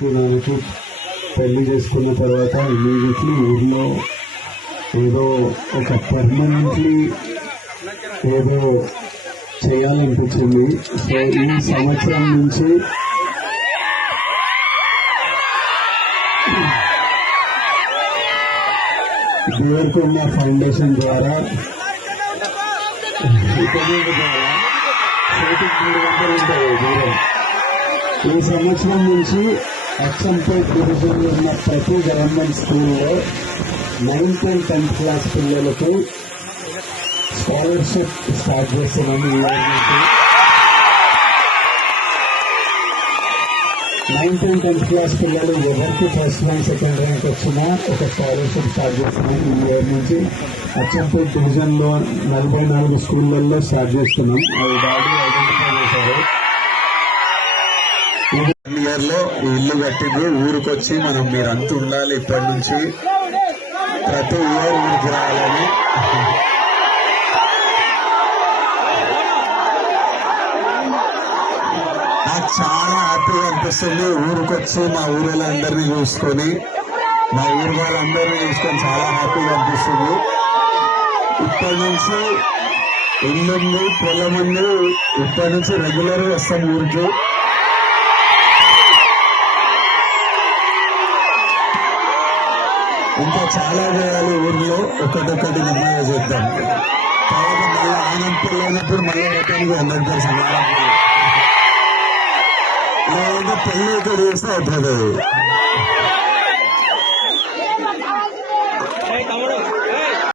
దానికి పెళ్లి చేసుకున్న తర్వాత ఇమీడియట్లీ ఊర్లో ఏదో ఒక పర్మనెంట్లీ ఏదో చేయాలనిపించింది. సో ఈ సంవత్సరం నుంచి దేవరకొండ ఫౌండేషన్ ద్వారా ఈ సంవత్సరం నుంచి అచ్చంపేట్ డివిజన్లో ఉన్న ప్రతి గవర్నమెంట్ స్కూల్లో 9th and 10th క్లాస్ పిల్లలకు స్కాలర్షిప్ స్టార్ట్ చేస్తున్నాము. ఈ రోజు నుంచి 9th and 10th క్లాస్ పిల్లలు ఎవరికి ఫస్ట్ ర్యాంక్ సెకండ్ ర్యాంక్ వచ్చినా ఒక స్కాలర్షిప్ స్టార్ట్ చేస్తున్నాం. ఈ ఇయర్ నుంచి అచ్చంపేట్ డివిజన్లో 44 స్కూళ్ళల్లో స్టార్ట్ చేస్తున్నాం. అవి డాడీ ఐడెంటిఫై చేశారు. ఇయర్ లో ఇల్లు కట్టింది. ఊరికొచ్చి మనం మీరంతా ఉండాలి, ఇప్పటి నుంచి ప్రతి ఇయర్ ఊరికి రావాలని. నాకు చాలా హ్యాపీగా అనిపిస్తుంది. ఊరికొచ్చి మా ఊరిలో అందరినీ చూసుకొని, మా ఊరి వాళ్ళందరినీ చూసుకొని చాలా హ్యాపీగా అనిపిస్తుంది. ఇప్పటి నుంచి ఇల్లుంది, పొలం ఉంది. ఇప్పటి నుంచి రెగ్యులర్ గా వస్తాం ఊరికి. ఇంకా చాలా చేయాలి ఊర్లో. ఒకటొకటి నెమ్మదిగా చేద్దాం. తర్వాత మళ్ళీ ఆనందపల్లి అయినప్పుడు మళ్ళీ రకంగా 100% లేదంటే పెళ్లి ఇక్కడ చేస్తే అయిపోతుంది.